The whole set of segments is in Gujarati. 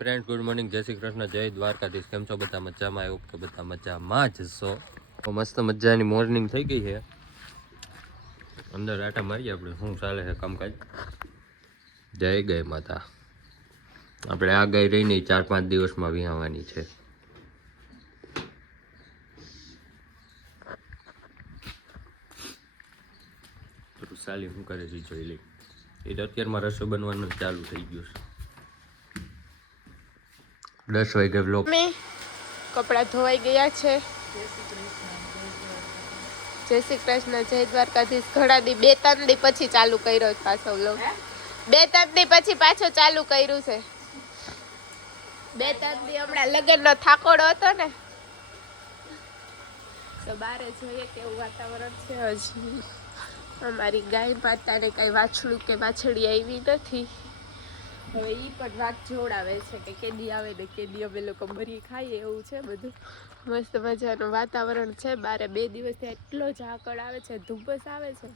ફ્રેન્ડ ગુડ મોર્નિંગ, જય શ્રી કૃષ્ણ, જય દ્વારકાધીશ. કેમ છો બધા? મજામાં? એવું કે બધા મજામાં જ છો? તો મસ્ત મજાની મોર્નિંગ થઈ ગઈ છે. અંદર આટા મારીએ આપણે. શું ચાલે છે કામકાજ? જય ગઈ માતા. આપણે આ ગાય રહીને 4-5 દિવસમાં વિહાવાની છે. સાલી શું કરે છે જોઈ લઈ. એ તો અત્યારમાં રસોઈ બનવાનું ચાલુ થઈ ગયું છે. 10 વાગે વ્લોગ. કપડા ધોવાઈ ગયા છે. જય શ્રી કૃષ્ણ, જય દ્વારકાધીશ. ઘણા દી 2-3 દી પછી ચાલુ કર્યો પાછો વ્લોગ. 2-3 દી પછી પાછો ચાલુ કર્યું છે. 2-3 દી હમણાં લગ્નનો થાકોડો હતો ને, તો બારે જોઈએ કેવું વાતાવરણ છે. હજી અમારી ગાય માતાને કઈ વાછડું કે વાછડી આવી નથી. હવે ઈ પણ વાત જોડાવે છે કે કેદી આવે ને કેદી અમે લોકો મરી ખાઈએ. એવું છે બધું. મસ્ત મજાનું વાતાવરણ છે. બારે 2 દિવસથી એટલો ઝાકળ આવે છે, ધુમ્મસ આવે છે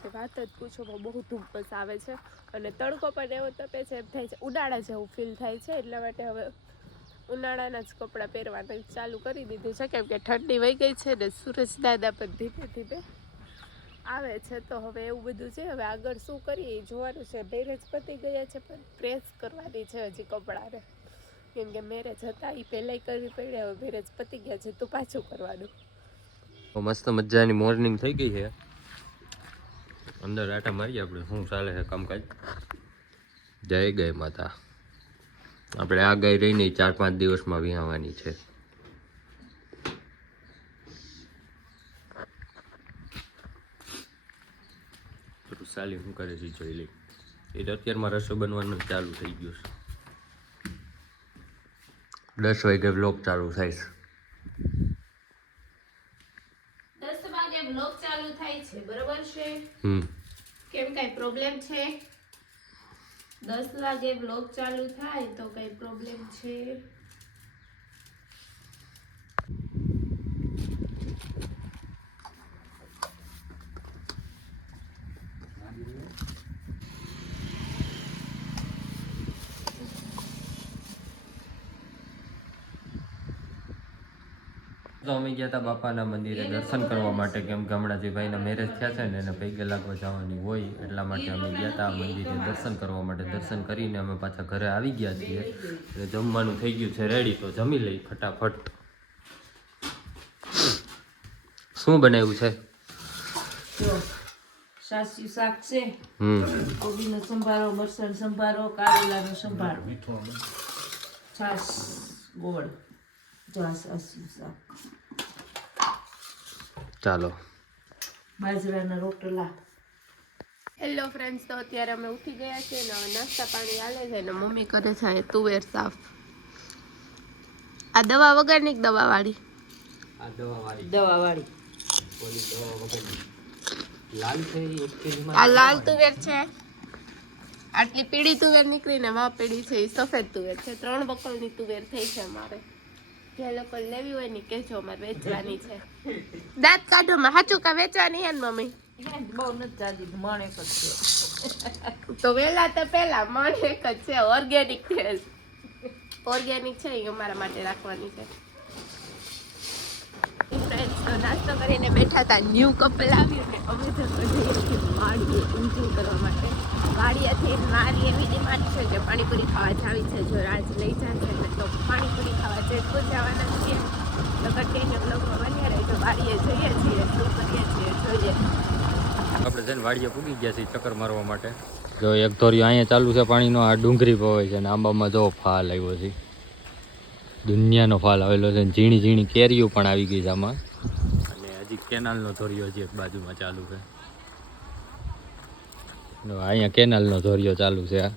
કે વાત જ પૂછો. બહુ ધુમ્મસ આવે છે અને તડકો પણ એવો તપે છે, એમ થાય છે ઉનાળા જેવું ફીલ થાય છે. એટલા માટે હવે ઉનાળાના જ કપડાં પહેરવાનું ચાલુ કરી દીધું છે, કેમ કે ઠંડી વહી ગઈ છે ને સૂરજ દાદા પણ ધીમે ધીમે આવે છે. તો હવે એવું બધું છે. હવે આગળ શું કરીએ એ જોવાનું છે. મેરેજ પતી ગયા છે પણ પ્રેસ કરવાની છે હજી કપડાને, કેમ કે મેરેજ હતા એ પહેલાંય કરવી પડી. હવે મેરેજ પતી ગયા છે તો પાછું કરવાનું. મસ્ત મજાની મોર્નિંગ થઈ ગઈ છે. અંદર આટા મારીએ આપણે. શું ચાલે છે કામકાજ? જય ગઈ માતા. આપણે આ ગાય રહીને 4-5 દિવસમાં વિહાવાની છે. સાલી શું કરે છે જોઈ લઈ. એ તો અત્યારમાં રસોઈ બનવાનું ચાલુ થઈ ગયું છે. 10 વાગે વ્લોગ ચાલુ થાય છે. 10 વાગે વ્લોગ ચાલુ થાય છે, બરોબર છે? કેમ કઈ પ્રોબ્લેમ છે? 10 વાગે વ્લોગ ચાલુ થાય તો કઈ પ્રોબ્લેમ છે? તો અમે ગયા હતા બાપાના મંદિરે દર્શન કરવા માટે, કેમ કે હમણાં જે ભાઈના મેરેજ થયા છે ને એને પૈગે લાગવા જવાની હોય, એટલા માટે અમે ગયા હતા મંદિરે દર્શન કરવા માટે. દર્શન કરીને અમે પાછા ઘરે આવી ગયા છીએ. એટલે જમવાનું થઈ ગયું છે રેડી, તો જમી લઈ ફટાફટ. શું બનાવ્યું છે? સાસી શાક છે, કોબીનો સંભારો, મરચાં સંભારો, કારેલાનો સંભારો, છાસ, ગોળ, સાસી શાક, ચાલો બાજરાના રોટલા. હેલો ફ્રેન્ડ્સ, તો અત્યારે અમે ઉઠી ગયા છીએ ને નાસ્તા પાણી હાલે છે ને મમ્મી કરે છે તુવેર સાફ. આ દવા વગરની દવા વાળી? આ દવાવાળી. દવાવાળી. ઓલી દવા વગરની લાલ છે. આ લાલ તુવેર છે. આટલી પીળી તુવેર નીકળીને વા પીળી છે એ સફેદ તુવેર છે. 3 બકલની તુવેર થઈ છે અમારે. જે લોકો લેવી હોય ને કહેજો, અમારે વેચવાની છે. દાંત કાઢો માં સાચું કા વેચવાની હે ને મમ્મી? બહુ નથી જાજી, મણ એક જ છે. તો વેલા તો પેલા મણ એક જ છે. ઓર્ગેનિક છે. ઓર્ગેનિક છે એ અમારા માટે રાખવાની છે. ફ્રેન્ડ્સ, તો નાસ્તો કરીને બેઠા હતા. ન્યૂ કપલ આવ્યું ને અમે તો વાડીએ એન્જોય કરવા માટે. વાડીએથી મારી એવી ડિમાન્ડ છે કે પાણીપુરી ખાવા જાવી છે. જો રાજ લઈ જશે ને તો પાણીપુરી ખાવા જેટલું જવાના છીએ. તો કન્ટિન્યુ લોકો બન્યા રહે. તો વાડીએ જઈએ છીએ, શું કરીએ છીએ જોઈએ. આપણે છે ને વાડીએ પૂગી ગયા છીએ ચક્કર મારવા માટે. જો એક ધોરિયો અહીંયા ચાલુ છે પાણીનો. આ ડુંગળી પવાય છે અને આંબામાં જો ફાલ આવ્યો છે. દુનિયાનો ફાલ આવેલો છે. ઝીણી ઝીણી કેરીઓ પણ આવી ગઈ છે આમાં. અને હજી કેનાલનો ધોરિયો હજી એક બાજુમાં ચાલુ છે. અહીંયા કેનાલનો ધોરિયો ચાલુ છે. આ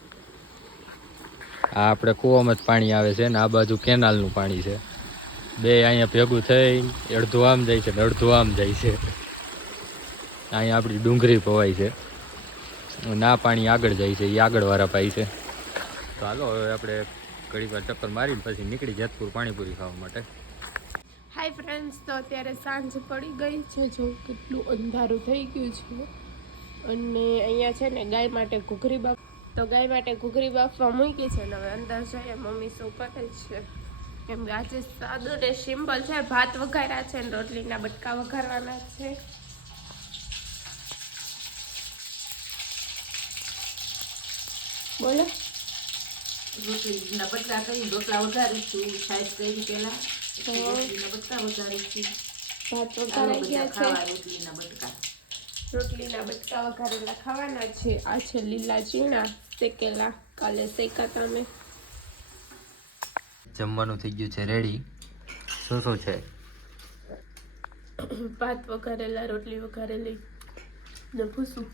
આપણે કૂવામાં જ પાણી આવે છે ને આ બાજુ કેનાલનું પાણી છે. બે અહીંયા ભેગું થઈ અડધું આમ જાય છે ને અડધું આમ જાય છે. અહીંયા આપણી ડુંગળી પવાય છે. ના પાણી આગળ જાય છે, એ આગળવાળા પાય છે. તો હાલો હવે આપણે ઘડી વાર ચક્કર મારીને પછી નીકળી જેતપુર પાણીપુરી ખાવા માટે. હાય ફ્રેન્ડ્સ, તો અત્યારે સાંજ પડી ગઈ છે. જો કેટલું અંધારું થઈ ગયું છે. અને અહીંયા છે ને ગાય માટે ઘૂઘરી તો ગાય માટે ઘૂઘરી બાફવા મૂકી છે ને હવે અંદર જઈએ મમ્મી શું કરે છે. કેમ કે આજે સાદું ને સિમ્પલ છે. ભાત વઘાર્યા છે ને રોટલીના બટકા વઘારવાના છે. બોલો. રોટલીના બટકા કરી રોટલા વઘારું છું. સાઈડ કરી પેલા રોટલીના બટકા વઘારું છું. ભાત વઘારાઈ ગયા છે. ખાવા રોટલીના બટકા. રોટલીના બટકા વઘારેલા ખાવાના છે. આ છે લીલા ચીણા શેકેલા, કાલે શેકાતા મેં. જમવાનું થઈ ગયું છે રેડી. શું શું છે? ભાત વઘારેલા, રોટલી વઘારેલી ને ભૂસું.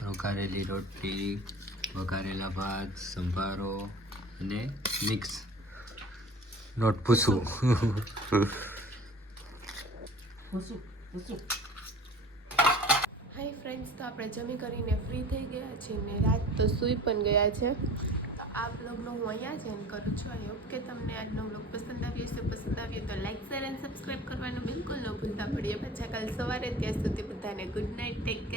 વઘારેલી રોટલી, વઘારેલા ભાત, સંભારો અને મિક્સ નોટ ભૂસું. હાય ફ્રેન્ડ્સ, તો આપણે જમી કરીને ફ્રી થઈ ગયા છીએ ને રાત તો સૂઈ પણ ગયા છે. તો આ બ્લોગનો હું અહીંયા જ એન્ડ કરું છું. આઈ હોપ કે તમને આજનો બ્લોગ પસંદ આવ્યો હશે. પસંદ આવ્યો તો લાઈક, શેર અને સબસ્ક્રાઈબ કરવાનું બિલકુલ ન ભૂલતા. પડીએ પાછા કાલ સવારે. ત્યાં સુધી બધાને ગુડ નાઇટ, ટેક કેર.